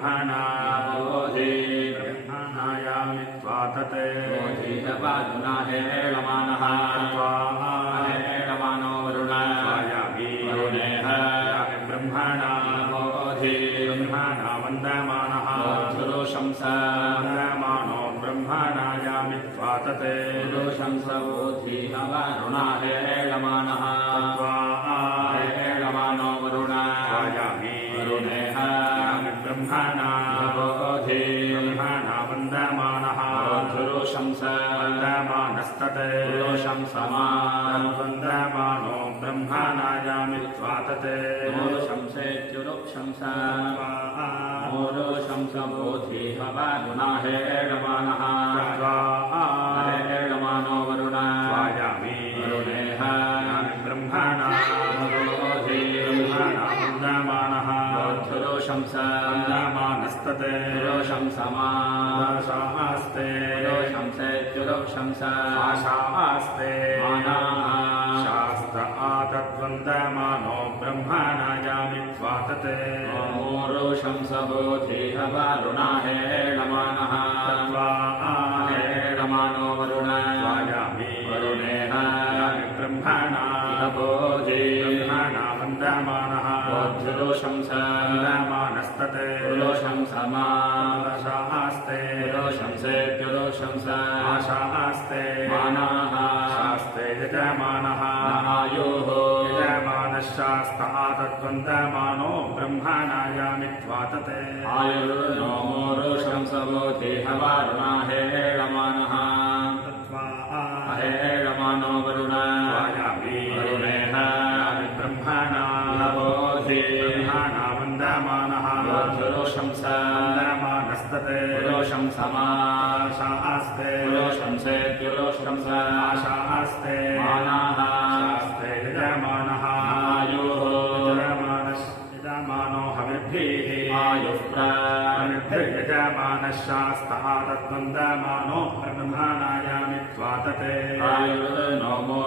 ब्रह्मणा बोधि ब्रह्मणायामि त्वातते बोधितपादुना हेळमानः हेळमानो वरुण स्वायामि वरुणेह ब्रह्मणा बोधि ब्रह्मणा वन्दमानः पुरुषंस वन्दमानो ब्रह्मणायामि त्वातते पुरुषंस बोधिः वरुणा हेळमानः हेळमानो वरुण स्वायामि वरुणेह ब्रह्मणा बोधि ब्रह्मणा वन्दमानः पुरुषंस वन्दमानस्तते पुरुषंसमा वन्दमानो ब्रह्मणायामि त्वातते पुरुषंसेत्युरुक्षंस पुरुषंस बोधिः वरुणा हेळमानः हेळमानो वरुण स्वायामि वरुणेह ब्रह्मणा बोधि ब्रह्मणा वन्दमानः पुरुषंस वन्दमानस्तते पुरुषंसमा शास्ते पुरुषंसेत्युरुक्षंस शास्ते मानाः शास्त आतद्वन्दमानो ब्रह्मणायामि त्वातते पुरुषंस बोधिः वरुणा हेळमानः हेळमानो वरुण स्वायामि वरुणेह ब्रह्मणा बोधि ब्रह्मणा वन्दमानः पुरुषंस वन्दमानस्तते पुरुषंसमा शास्ते पुरुषंसेत्युरुषंस शास्ते मानाः शास्ते यजमानः आयुः यजमानशास्त आतद्वन्दमानो ब्रह्मणायामि त्वातते आयुर्नो पुरुषंस बोधिः वरुणा हेळमानः हेळमानो वरुण स्वायामि वरुणेह ब्रह्मणा बोधि ब्रह्मणा वन्दमानः पुरुषंस वन्दमानस्तते पुरुषंसमा शास्ते पुरुषंसेत्युरुषंस शास्ते मानाः शास्ते यजमानः आयुः यजमानो हविर्भिः आयुः यजमानशास्त आतद्वन्दमानो ब्रह्मणायामि त्वातते आयुर्नो